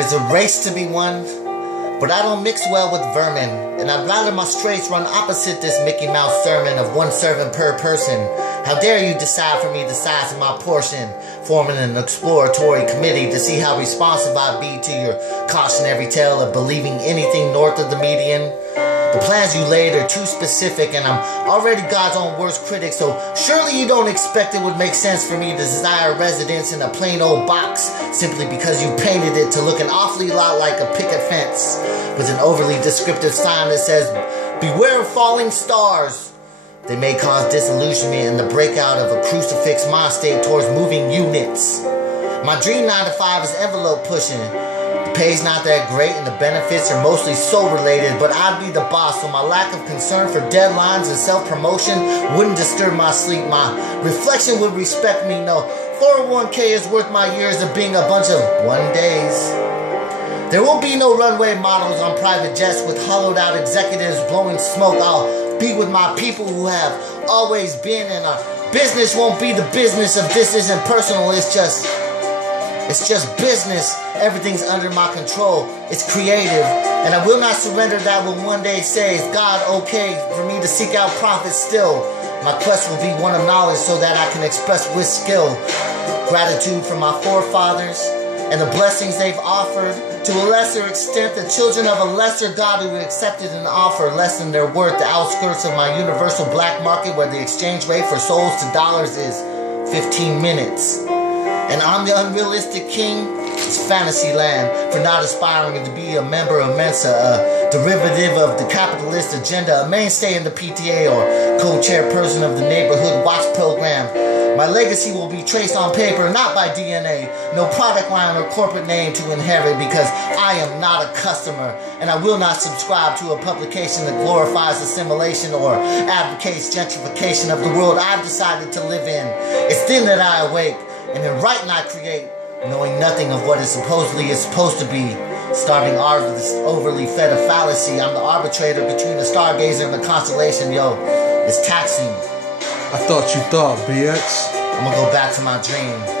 There's a race to be won, but I don't mix well with vermin, and I'd rather my straits run opposite this Mickey Mouse sermon of one servant per person. How dare you decide for me the size of my portion, forming an exploratory committee to see how responsive I'd be to your cautionary tale of believing anything north of the median. The plans you laid are too specific, and I'm already God's own worst critic, so surely you don't expect it would make sense for me to desire residence in a plain old box simply because you painted it to look an awfully lot like a picket fence with an overly descriptive sign that says, "Beware of falling stars." They may cause disillusionment in the breakout of a crucifix mind state towards moving units. My dream 9 to 5 is envelope pushing. The pay's not that great and the benefits are mostly soul-related, but I'd be the boss, so my lack of concern for deadlines and self-promotion wouldn't disturb my sleep. My reflection would respect me. No, 401k is worth my years of being a bunch of one days. There will be no runway models on private jets with hollowed-out executives blowing smoke. I'll be with my people who have always been, and our business won't be the business of this isn't personal, it's just business. Everything's under my control. It's creative. And I will not surrender that will one day say, is God okay for me to seek out profit still? My quest will be one of knowledge so that I can express with skill gratitude for my forefathers and the blessings they've offered. To a lesser extent, the children of a lesser God who accepted an offer less than their worth, the outskirts of my universal black market where the exchange rate for souls to dollars is 15 minutes. And I'm the unrealistic king. It's fantasy land for not aspiring to be a member of Mensa, a derivative of the capitalist agenda, a mainstay in the PTA or co-chairperson of the neighborhood watch program. My legacy will be traced on paper, not by DNA. No product line or corporate name to inherit because I am not a customer. And I will not subscribe to a publication that glorifies assimilation or advocates gentrification of the world I've decided to live in. It's then that I awake. And then right and I create, knowing nothing of what it supposedly is supposed to be. Starting this overly fed a fallacy. I'm the arbitrator between the stargazer and the constellation, yo. It's taxing. I thought you thought, bitch. I'm gonna go back to my dream.